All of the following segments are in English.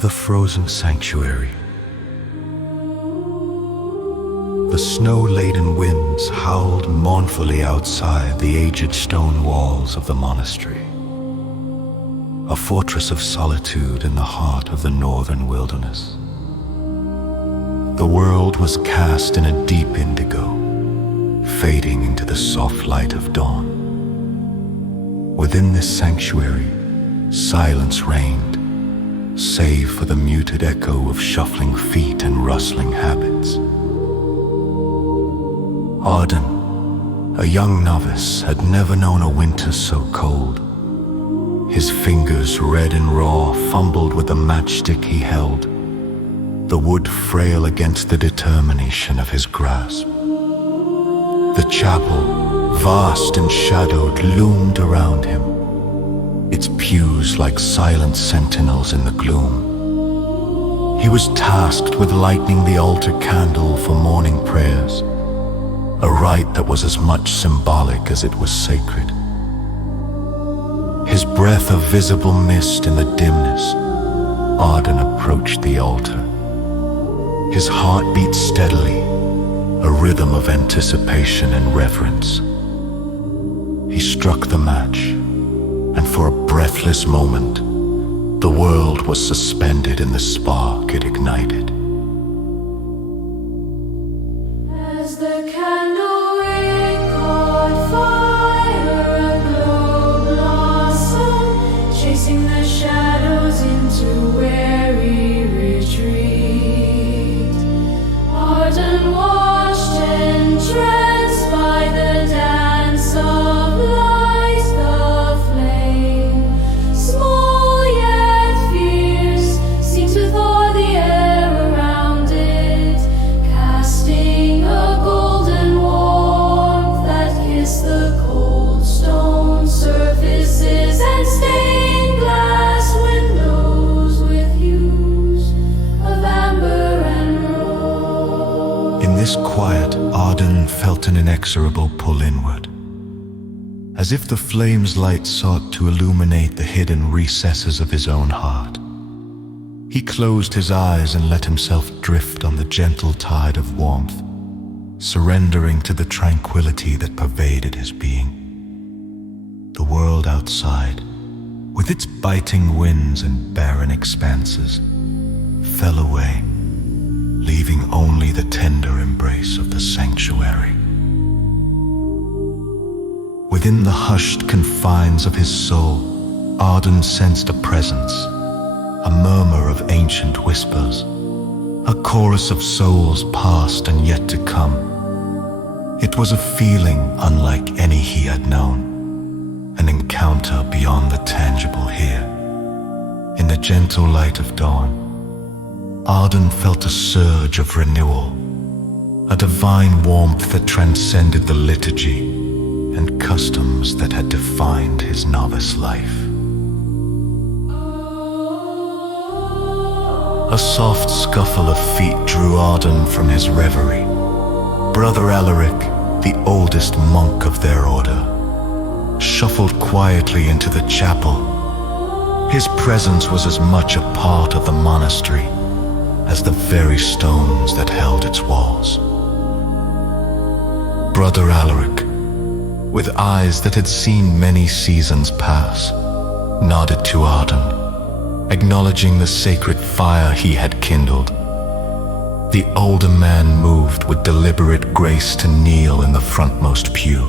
the frozen sanctuary. The snow-laden winds howled mournfully outside the aged stone walls of the monastery, a fortress of solitude in the heart of the northern wilderness. The world was cast in a deep indigo, fading into the soft light of dawn. Within this sanctuary, silence reigned, save for the muted echo of shuffling feet and rustling habits. Arden, a young novice, had never known a winter so cold. His fingers, red and raw, fumbled with the matchstick he held, the wood frail against the determination of his grasp. The chapel, vast and shadowed, loomed around him, its pews like silent sentinels in the gloom. He was tasked with lighting the altar candle for morning prayers, a rite that was as much symbolic as it was sacred. His breath of visible mist in the dimness, Arden approached the altar. His heart beat steadily, a rhythm of anticipation and reverence. He struck the match, and for a breathless moment, the world was suspended in the spark it ignited. As the candle wick caught fire, a glow blossomed, chasing the shadows into weary retreat. Arden watched, entranced by the dance of light, the flame, small yet fierce, seemed to thaw the air around it, casting a golden warmth that kissed the cold stone surfaces and stained glass windows with hues of amber and rose. In this quiet, Arden felt an inexorable pull inward, as if the flame's light sought to illuminate the hidden recesses of his own heart. He closed his eyes and let himself drift on the gentle tide of warmth, surrendering to the tranquility that pervaded his being. The world outside, with its biting winds and barren expanses, fell away, leaving only the tender embrace of the sanctuary. Within the hushed confines of his soul, Arden sensed a presence, a murmur of ancient whispers, a chorus of souls past and yet to come. It was a feeling unlike any he had known, an encounter beyond the tangible here. In the gentle light of dawn, Arden felt a surge of renewal, a divine warmth that transcended the liturgy and customs that had defined his novice life. A soft scuffle of feet drew Arden from his reverie. Brother Alaric, the oldest monk of their order, shuffled quietly into the chapel. His presence was as much a part of the monastery as the very stones that held its walls. Brother Alaric, with eyes that had seen many seasons pass, nodded to Arden, acknowledging the sacred fire he had kindled. The older man moved with deliberate grace to kneel in the frontmost pew.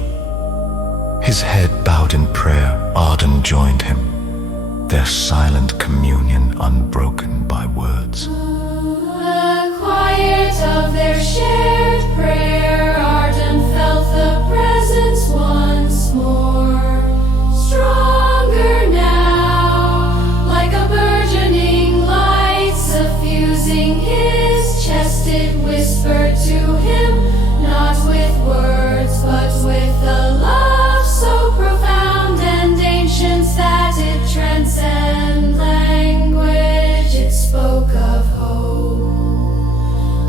His head bowed in prayer, Arden joined him, their silent communion unbroken by words. The quiet of their shared prayer, Arden felt the presence once more, stronger now, like a burgeoning light suffusing his chest. It whispered to him, not with words, but with a love so profound and ancient that it transcended language. It spoke of hope,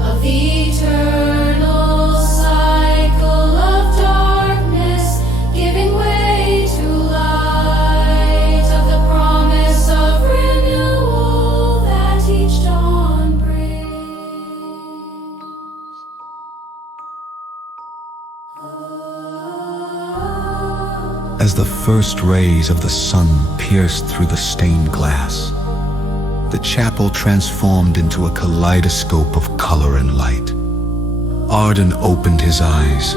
of the eternal cycle of darkness giving way to light, of the promise of renewal that he As the first rays of the sun pierced through the stained glass, the chapel transformed into a kaleidoscope of color and light. Arden opened his eyes,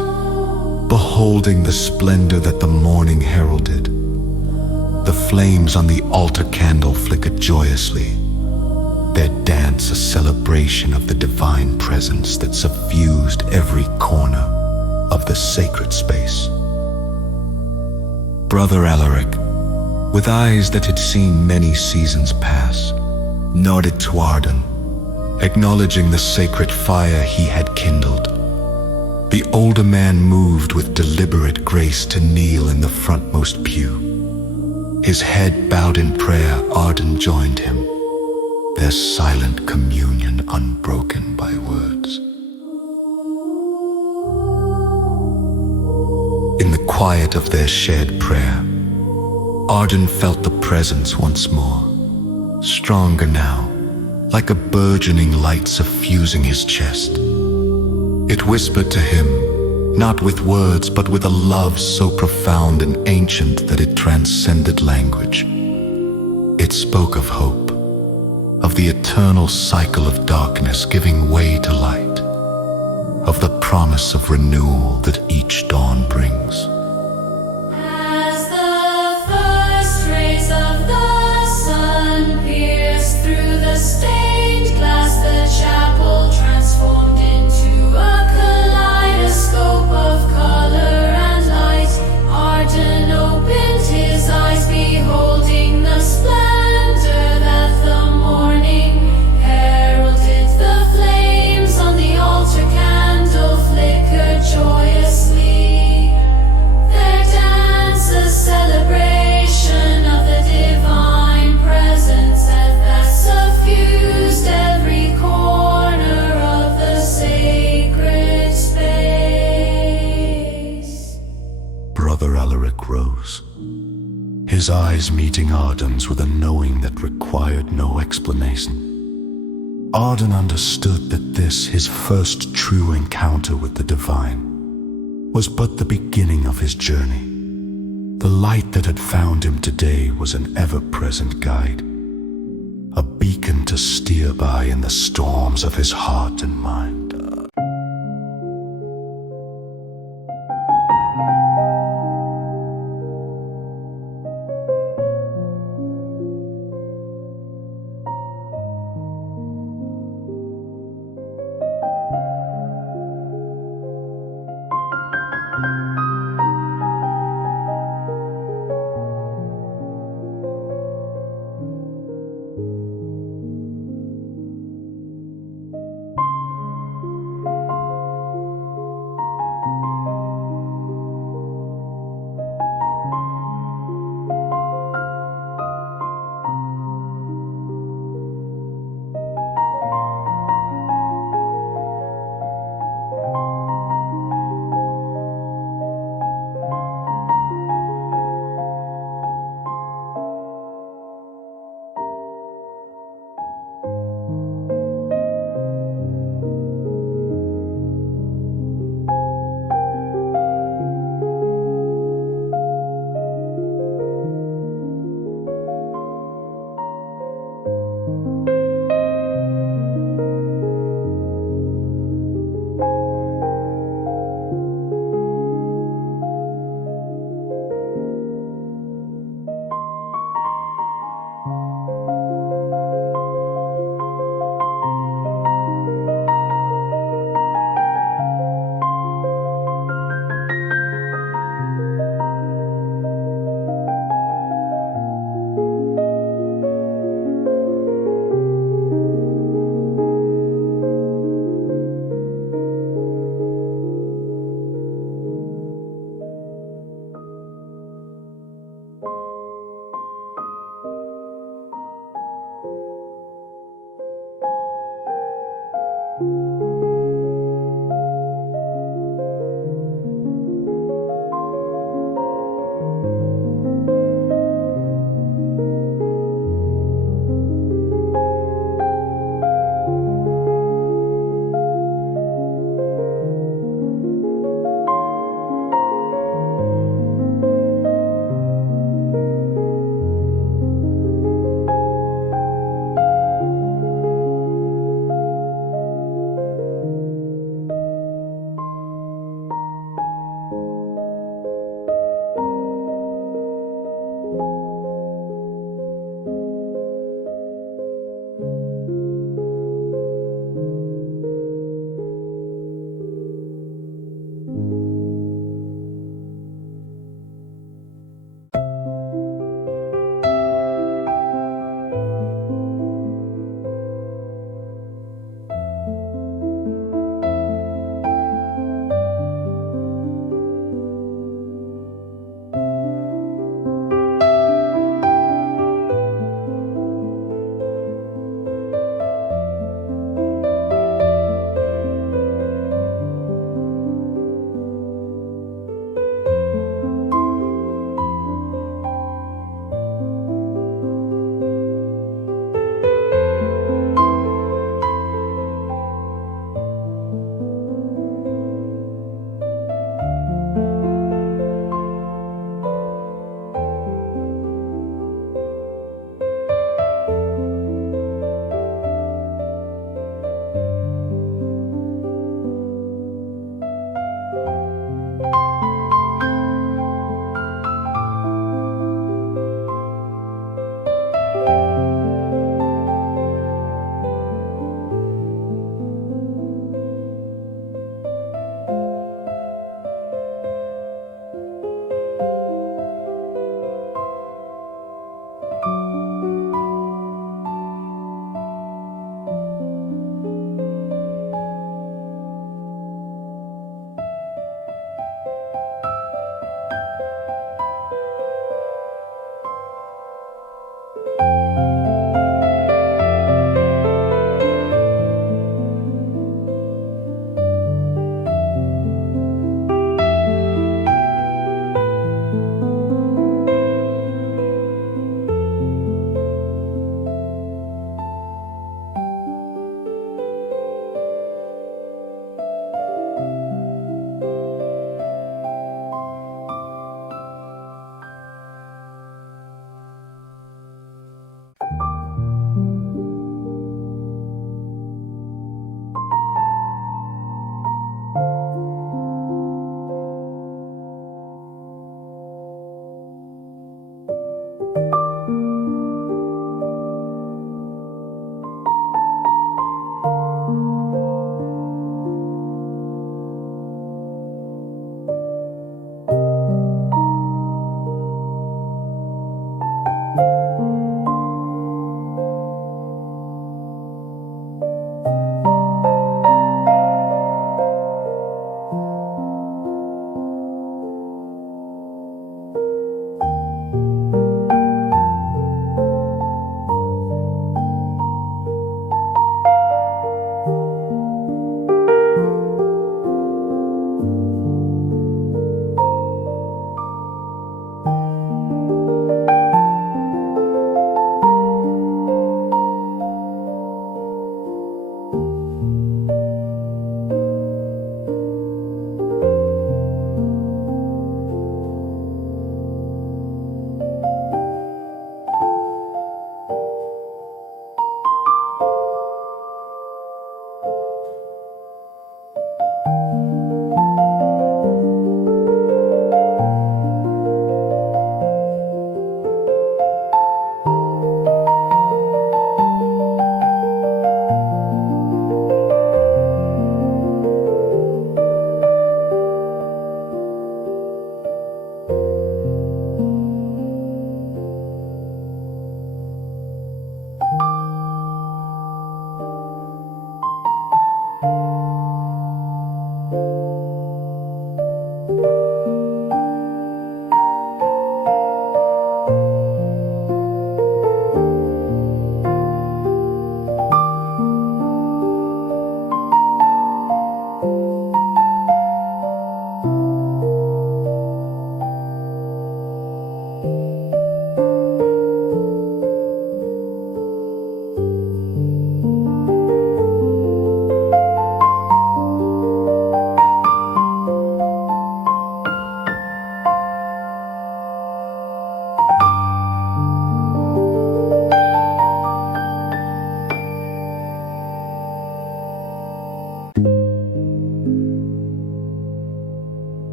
beholding the splendor that the morning heralded. The flames on the altar candle flickered joyously, their dance a celebration of the divine presence that suffused every corner of the sacred space. Brother Alaric, with eyes that had seen many seasons pass, nodded to Arden, acknowledging the sacred fire he had kindled. The older man moved with deliberate grace to kneel in the frontmost pew. His head bowed in prayer, Arden joined him, their silent communion unbroken by words. In the quiet of their shared prayer, Arden felt the presence once more, stronger now, like a burgeoning light suffusing his chest. It whispered to him, not with words, but with a love so profound and ancient that it transcended language. It spoke of hope, of the eternal cycle of darkness giving way to light, of the promise of renewal that each dawn brings. As the first rays of the sun pierced through the stained glass, the chapel transformed into a kaleidoscope of color and light. Arden opened his eyes, beholding the splendor that the morning heralded. The flames on the altar candle flickered joyously, their dance a celebration of the divine presence that suffused every corner of the sacred space. Brother Alaric rose, his eyes meeting Arden's with a knowing that required no explanation. Arden understood that this, his first true encounter with the divine, was but the beginning of his journey. The light that had found him today was an ever-present guide, a beacon to steer by in the storms of his heart and mind.